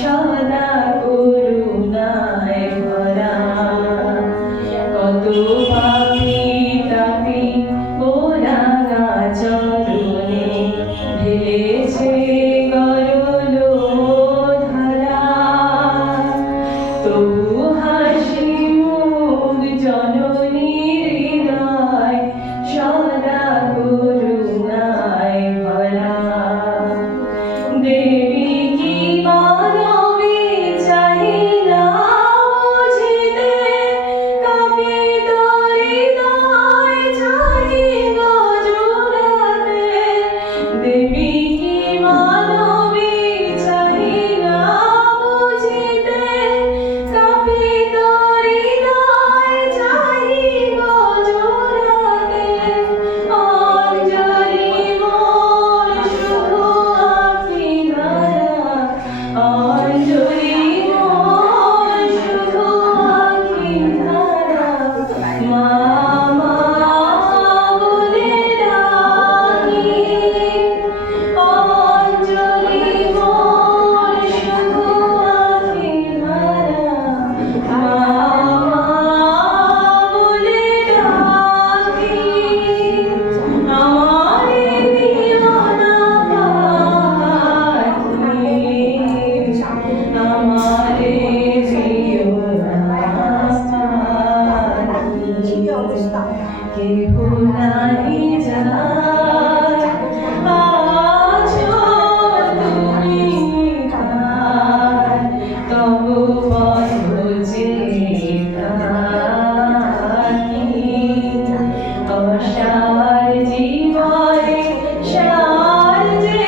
সদা করুণায় ভরা হাসি মুখ জননীর হৃদয় সদা করুণায় ভরা। দেবী কি মানবী চাহিদা বুঝিতে কাঁপিত হৃদয় চাহি গো জুড়াতে। দেবী কি মানবী চাহিদা বুঝিতে কাঁপিত হৃদয় চাহি গো জুড়াতে। অঞ্জলি মোর শুধু আখিধারা, অঞ্জলি মোর শুধু আখিধারা। মা মা বলে ডাকি, অঞ্জলি মোর শুধু আখিধারা। মা মা বলে ডাকি, আমারে দিও না পাখি, আমারে দিও না পাখি। কেহ নাই যায় আছো তুমি তার, তবু পথ যে থাকি। অসার জীবনে সার যে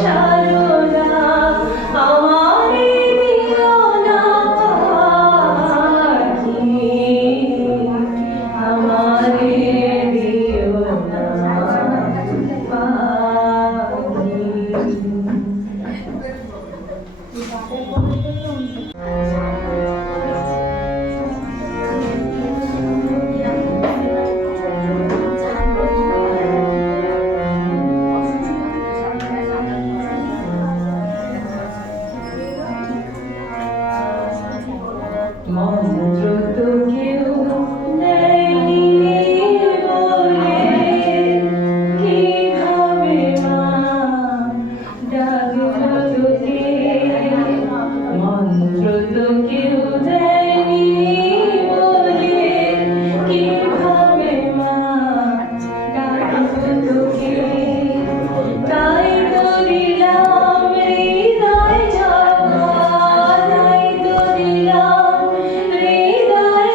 সারদা, আমারে দিও না পাখি, আমারে দিও না মন্ত্র তো কেউ দেয়নি বলে, কিভাবে মা ডাকলো তোকে। মন্ত্র তো কেউ দেয়নি বলে, কিভাবে মা ডাকলো তোকে। তাই তো দিলাম হৃদয় জবা, তাই তো দিলাম হৃদয়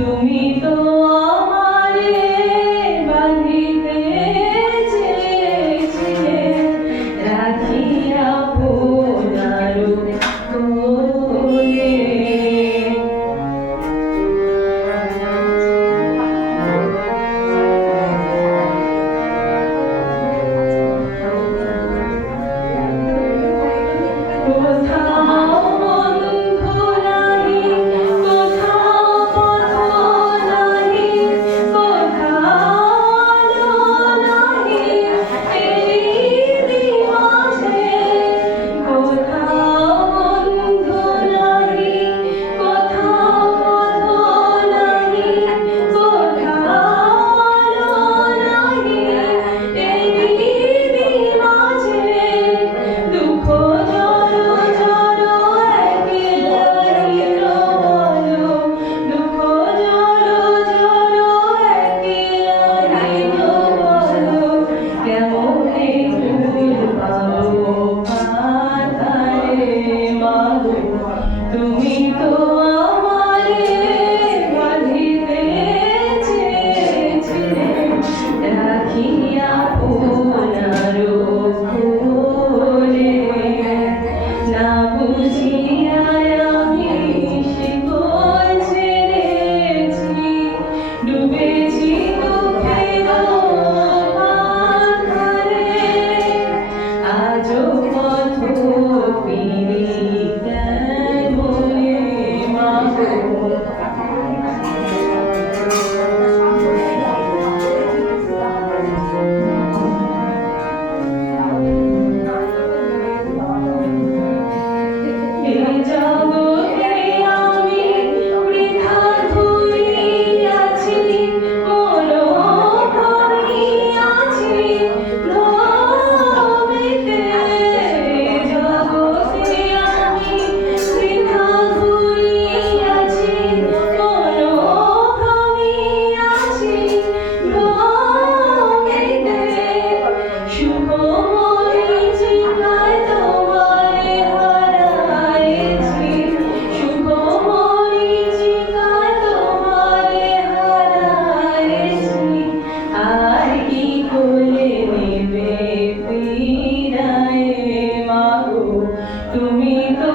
তুমি তো আমারে বাঁধিতে চেয়েছিলে, রাখিয়া আপনার কোলে। কোথাও বন্ধু নাহি, কোথাও পথ নাহি, কোথাও আলো নাহি এরই মাঝে। কোথাও বন্ধু নাহি, কোথাও পথ নাহি, কোথাও আলো নাহি এরই মাঝে। দুঃখ তুমি তো আমারে বাঁধিতে চেয়েছিলে, রাখিয়া আপনার কোলে। না বুঝিয়া আমি শিকল ছেড়েছি, ডুবেছি দুঃখের পাথারে। আজও পথ ফিরি কেমনে মাগো। এই জগতে আমি বৃথা ঘুরিয়াছি, মনোভ্রমিয়াছি ভ্রমেতে। এই জগতে আমি বৃথা ঘুরিয়াছি, মনোভ্রমিয়াছি ভ্রমেতে। সুখমরীচিকায় তোমারে হারাইছি, সুখমরীচিকায় তোমারে হারাইছি। আর কি কোলে নেবে ফিরায়ে মাগো, তুমি তো